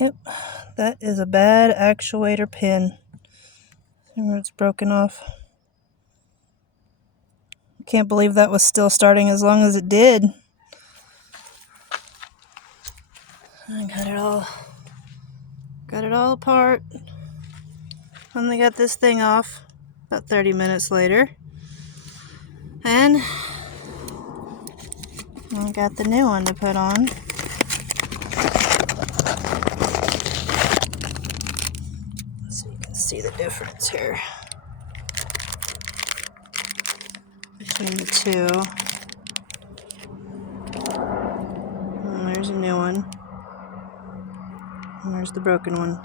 Yep, that is a bad actuator pin. See where it's broken off? Can't believe that was still starting as long as it did. I got it all apart. Finally got this thing off about 30 minutes later. And I got the new one to put on. So you can see the difference here between the two. And there's a new one. And there's the broken one.